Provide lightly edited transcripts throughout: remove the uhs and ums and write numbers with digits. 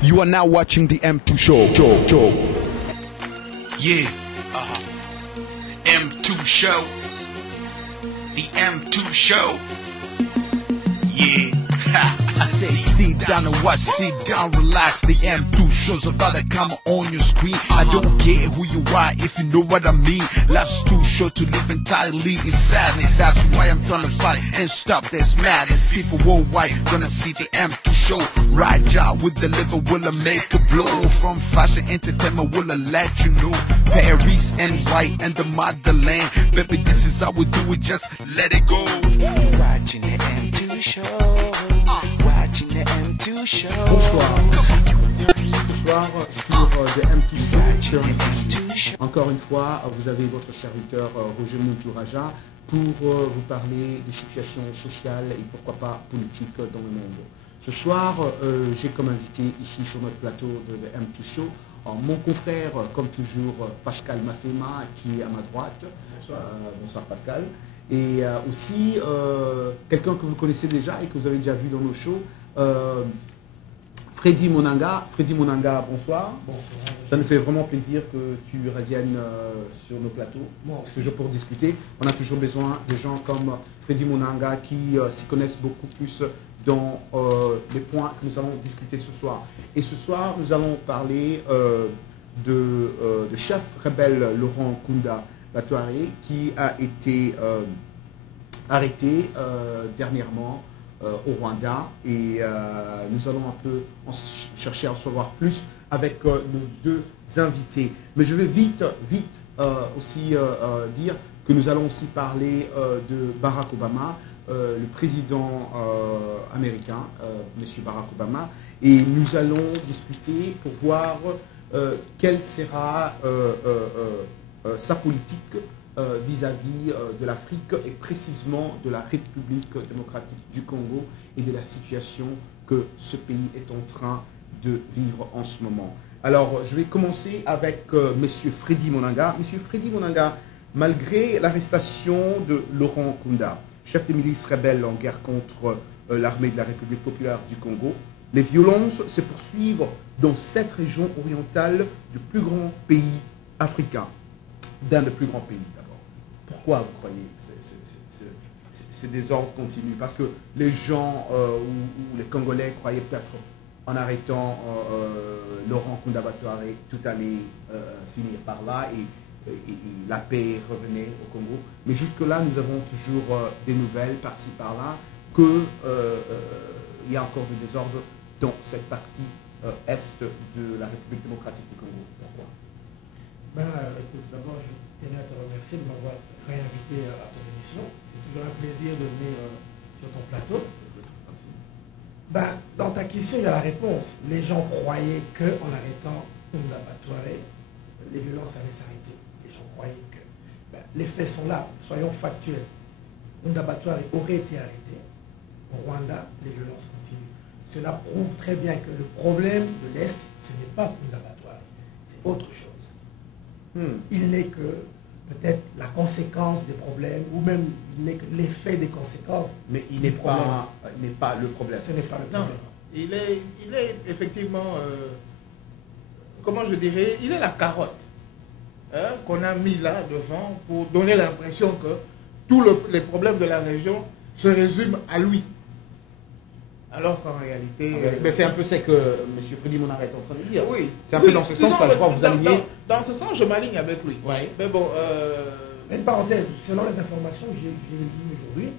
You are now watching the M2 Show. Yeah, M2 Show. The M2 Show. Yeah. I say sit down and watch, sit down, relax. The M2 Show's about to come on your screen. I don't care who you are if you know what I mean. Life's too short to live entirely in sadness. That's why I'm trying to fight and stop this madness. People worldwide gonna see the M2 Show. Right job with the liver, will I make a blow? From fashion entertainment, will I let you know? Paris and White and the motherland. Baby, this is how we do it, just let it go. Watching the M2 Show. Watching the M2 Show. Bonsoir. Bonsoir sur The M2 Show. Encore une fois, vous avez votre serviteur Roger Mouturaja pour vous parler des situations sociales et pourquoi pas politiques dans le monde. Ce soir, j'ai comme invité ici sur notre plateau de The M2 Show mon confrère, comme toujours, Pascal Mafema, qui est à ma droite. Bonsoir Pascal. Et aussi quelqu'un que vous connaissez déjà et que vous avez déjà vu dans nos shows, Freddy Monanga. Freddy Monanga, bonsoir. Bonsoir. Ça nous fait vraiment plaisir que tu reviennes sur nos plateaux, toujours pour discuter. On a toujours besoin de gens comme Freddy Monanga qui s'y connaissent beaucoup plus dans les points que nous allons discuter ce soir. Et ce soir, nous allons parler de chef rebelle Laurent Nkunda Batware qui a été arrêté dernièrement au Rwanda, et nous allons un peu chercher à en savoir plus avec nos deux invités. Mais je vais vite aussi dire que nous allons aussi parler de Barack Obama, le président américain, M. Barack Obama, et nous allons discuter pour voir quelle sera sa politique vis-à-vis de l'Afrique et précisément de la République démocratique du Congo et de la situation que ce pays est en train de vivre en ce moment. Alors, je vais commencer avec M. Freddy Monanga. M. Freddy Monanga, malgré l'arrestation de Laurent Nkunda, chef de milice rebelle en guerre contre l'armée de la République populaire du Congo, les violences se poursuivent dans cette région orientale du plus grand pays africain, d'un des plus grands pays d'abord. Pourquoi vous croyez que ces désordres continuent? Parce que les gens ou les Congolais croyaient peut-être en arrêtant Laurent Nkunda Batware, tout allait finir par là et la paix revenait au Congo. Mais jusque-là, nous avons toujours des nouvelles par-ci par-là qu'il y a encore du désordre dans cette partie est de la République démocratique du Congo. Pourquoi? Écoute, d'abord, je tenais à te remercier de m'avoir réinvité à ton émission. C'est toujours un plaisir de venir sur ton plateau. Dans ta question, il y a la réponse. Les gens croyaient qu'en arrêtant Nkunda Batware, les violences allaient s'arrêter. Les gens croyaient que... les faits sont là, soyons factuels. Nkunda Batware aurait été arrêté. Au Rwanda, les violences continuent. Cela prouve très bien que le problème de l'Est, ce n'est pas Nkunda Batware, c'est autre chose. Il n'est que peut-être la conséquence des problèmes, ou même il n'est que l'effet des conséquences. Mais il n'est pas le problème. Ce n'est pas le problème. Non, il est effectivement, comment je dirais, il est la carotte qu'on a mis là devant pour donner l'impression que tous les problèmes de la région se résument à lui. Alors qu'en réalité... mais c'est un peu ce que M. Freddy Monanga est en train de dire. Oui. C'est un peu dans ce sens, je crois que vous alignez. Dans ce sens, je m'aligne avec lui. Oui. Mais bon... Une parenthèse, selon les informations que j'ai lues aujourd'hui,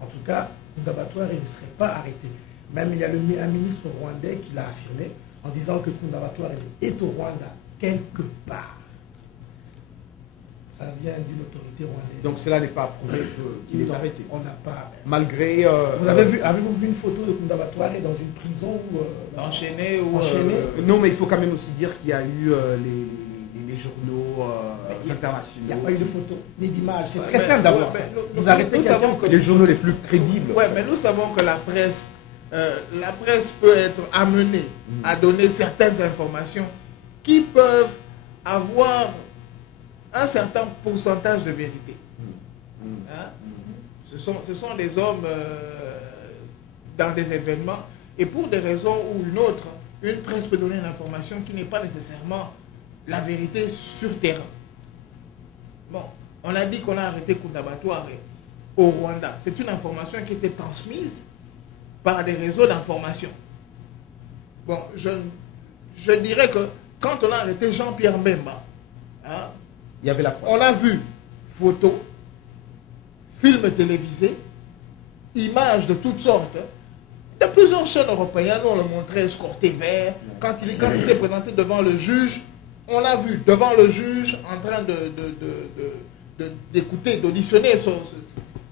en tout cas, Nkunda Batware ne serait pas arrêté. Même il y a un ministre rwandais qui l'a affirmé en disant que Nkunda Batware est au Rwanda, quelque part. Ça vient d'une autorité rwandaise. Donc cela n'est pas prouvé qu'il est arrêté. On n'a pas... Malgré... Avez-vous vu une photo de Nkunda Batware dans une prison enchaîné ou... Non, mais il faut quand même aussi dire qu'il y a eu les journaux internationaux. Il n'y a pas eu de photo ni d'image. C'est très simple d'avoir ça. Vous arrêtez quelqu'un... Les journaux les plus crédibles. Oui, mais nous savons que la presse peut être amenée à donner certaines informations qui peuvent avoir un certain pourcentage de vérité. Hein? Ce sont des hommes dans des événements, et pour des raisons ou une autre, une presse peut donner une information qui n'est pas nécessairement la vérité sur terrain. Bon, on a dit qu'on a arrêté Kunda Batware au Rwanda. C'est une information qui était transmise par des réseaux d'information. Bon, je dirais que quand on a arrêté Jean-Pierre Mbemba, hein, Il y avait la preuve. on a vu photos, films télévisés, images de toutes sortes. De plusieurs chaînes européennes, on le montrait escorté vert. Quand il s'est présenté devant le juge, on l'a vu devant le juge en train d'écouter, d'auditionner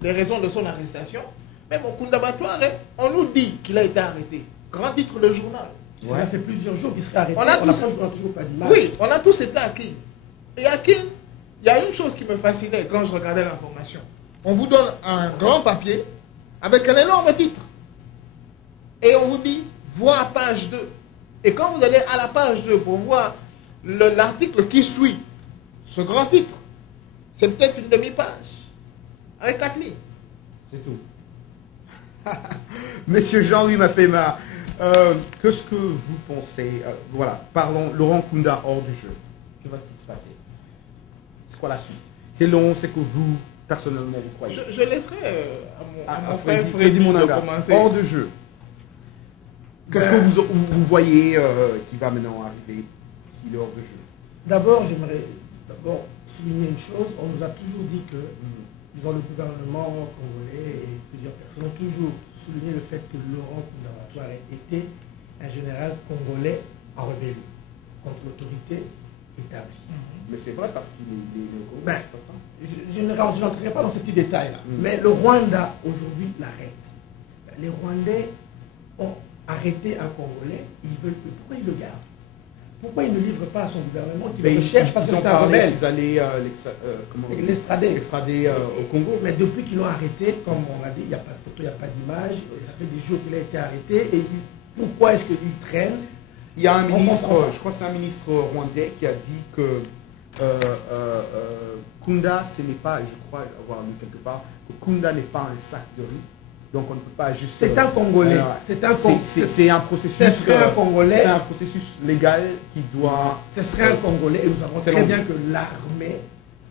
les raisons de son arrestation. Mais bon, Kunda Batware, on nous dit qu'il a été arrêté. Grand titre de journal. Ça fait plusieurs jours qu'il serait arrêté. On a toujours pas d'image. Oui, on a tous été à Kin. Et à Kin, il y a une chose qui me fascinait quand je regardais l'information. On vous donne un grand papier avec un énorme titre. Et on vous dit, voir page 2. Et quand vous allez à la page 2 pour voir l'article qui suit ce grand titre, c'est peut-être une demi-page, avec 4 lignes. C'est tout. Monsieur Jean-Louis Mafema, qu'est-ce que vous pensez voilà, parlons, Laurent Kunda hors du jeu. Que va-t-il se passer? C'est quoi la suite? Selon ce que vous, personnellement, vous croyez. Je laisserai à mon frère Freddy Monanga, de commencer. hors de jeu. Qu'est-ce que vous voyez qui va maintenant arriver s'il est hors de jeu? D'abord, j'aimerais souligner une chose. On nous a toujours dit que disons, le gouvernement congolais et plusieurs personnes ont toujours souligné le fait que Laurent Kunda Batware était un général congolais en rébellion contre l'autorité établie. Mais c'est vrai parce qu'il est au Congo, c'est pas ça? Je n'entrerai pas dans ces petits détails-là. Mais le Rwanda, aujourd'hui, l'arrête. Les Rwandais ont arrêté un Congolais. Pourquoi ils le gardent? Pourquoi ils ne livrent pas à son gouvernement qui le recherche parce que c'est un rebelle? Ils allaient l'extrader au Congo. Mais depuis qu'ils l'ont arrêté, comme on l'a dit, il n'y a pas de photo, il n'y a pas d'image. Ça fait des jours qu'il a été arrêté. Et pourquoi est-ce qu'il traîne? Il y a un ministre, je crois que c'est un ministre rwandais qui a dit que Kunda, ce n'est pas, je crois avoir lu quelque part, que Kunda n'est pas un sac de riz. Donc on ne peut pas juste... C'est un Congolais. C'est un processus... Ce serait un Congolais. C'est un processus légal qui doit... Ce serait un Congolais. Et nous savons très bien que l'armée,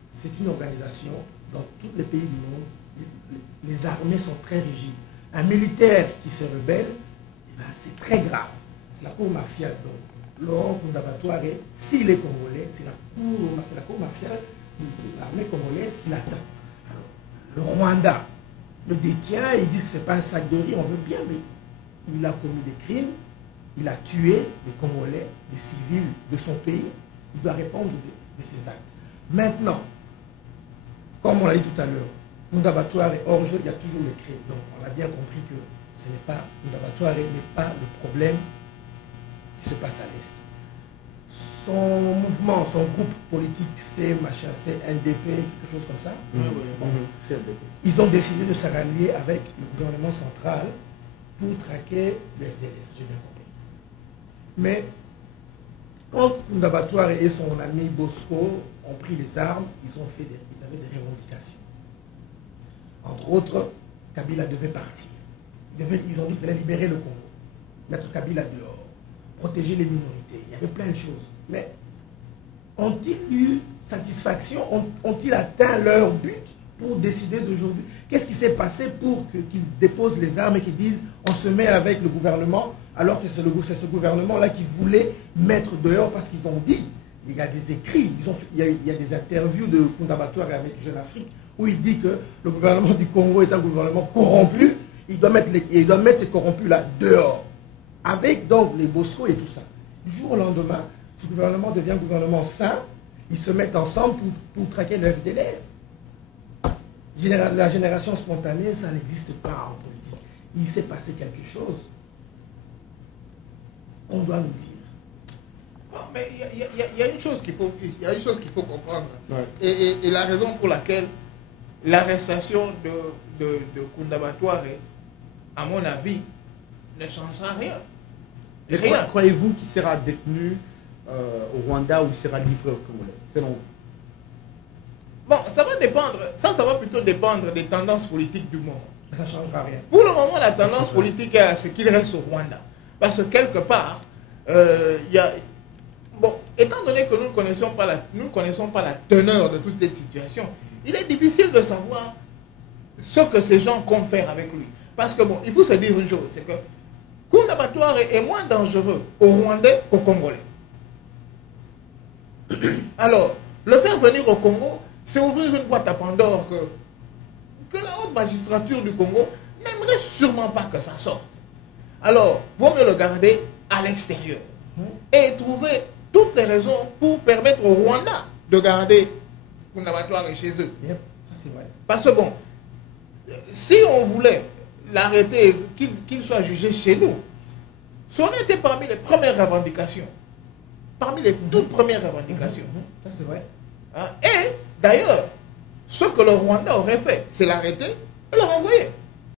c'est une organisation dans tous les pays du monde. Les armées sont très rigides. Un militaire qui se rebelle, c'est très grave. C'est la cour martiale. Donc, Laurent Kunda Batware, s'il est congolais, c'est la cour martiale, l'armée congolaise qui l'attend. Le Rwanda le détient, ils disent que ce n'est pas un sac de riz, on veut bien, mais il a commis des crimes, il a tué des Congolais, des civils de son pays, il doit répondre de ses actes. Maintenant, comme on l'a dit tout à l'heure, Kunda Batware est hors jeu, il y a toujours les crimes. Donc on a bien compris que ce n'est pas, Kunda Batware n'est pas le problème qui se passe à l'Est. Son mouvement, son groupe politique, c'est NDP, quelque chose comme ça. Ils ont décidé de se rallier avec le gouvernement central pour traquer les FDLR, j'ai bien compris. Mais quand Kunda Batware et son ami Bosco ont pris les armes, ils avaient des revendications. Entre autres, Kabila devait partir. Ils ont dit qu'ils allaient libérer le Congo, mettre Kabila dehors, protéger les minorités. Il y avait plein de choses. Mais ont-ils eu satisfaction? Ont-ils atteint leur but pour décider d'aujourd'hui? Qu'est-ce qui s'est passé pour qu'ils déposent les armes et qu'ils disent on se met avec le gouvernement alors que c'est ce gouvernement-là qui voulait mettre dehors parce qu'ils ont dit, il y a des écrits, il y a des interviews de Kunda Batware avec Jeune Afrique où il dit que le gouvernement du Congo est un gouvernement corrompu, il doit mettre ces corrompus-là dehors. Avec donc les Bosco et tout ça. Du jour au lendemain, ce gouvernement devient un gouvernement sain, ils se mettent ensemble pour traquer le FDLR. La génération spontanée, ça n'existe pas en politique. Il s'est passé quelque chose. On doit nous dire. Non, mais il y a une chose qu'il faut comprendre. Ouais. Et la raison pour laquelle l'arrestation de Kunda Batware, à mon avis, ne changera rien. Rien. Croyez-vous qu'il sera détenu au Rwanda ou il sera livré au Congolais, selon vous? Bon, ça va plutôt dépendre des tendances politiques du moment. Ça ne changera rien. Pour le moment, la tendance politique est à ce qu'il reste au Rwanda. Parce que quelque part, Bon, étant donné que nous ne connaissons pas la teneur de toute cette situation, il est difficile de savoir ce que ces gens comptent faire avec lui. Parce que bon, il faut se dire une chose, c'est que Kunda Batware est moins dangereux aux Rwandais qu'aux Congolais. Alors, le faire venir au Congo, c'est ouvrir une boîte à Pandore que la haute magistrature du Congo n'aimerait sûrement pas que ça sorte. Alors, vaut mieux le garder à l'extérieur et trouver toutes les raisons pour permettre au Rwanda de garder Kunda Batware chez eux. Yep, ça c'est vrai. Parce que bon, si on voulait l'arrêter, qu'il soit jugé chez nous, ça aurait été parmi les premières revendications. Parmi les toutes premières revendications. Ça c'est vrai. Hein? Et d'ailleurs, ce que le Rwanda aurait fait, c'est l'arrêter et le renvoyer.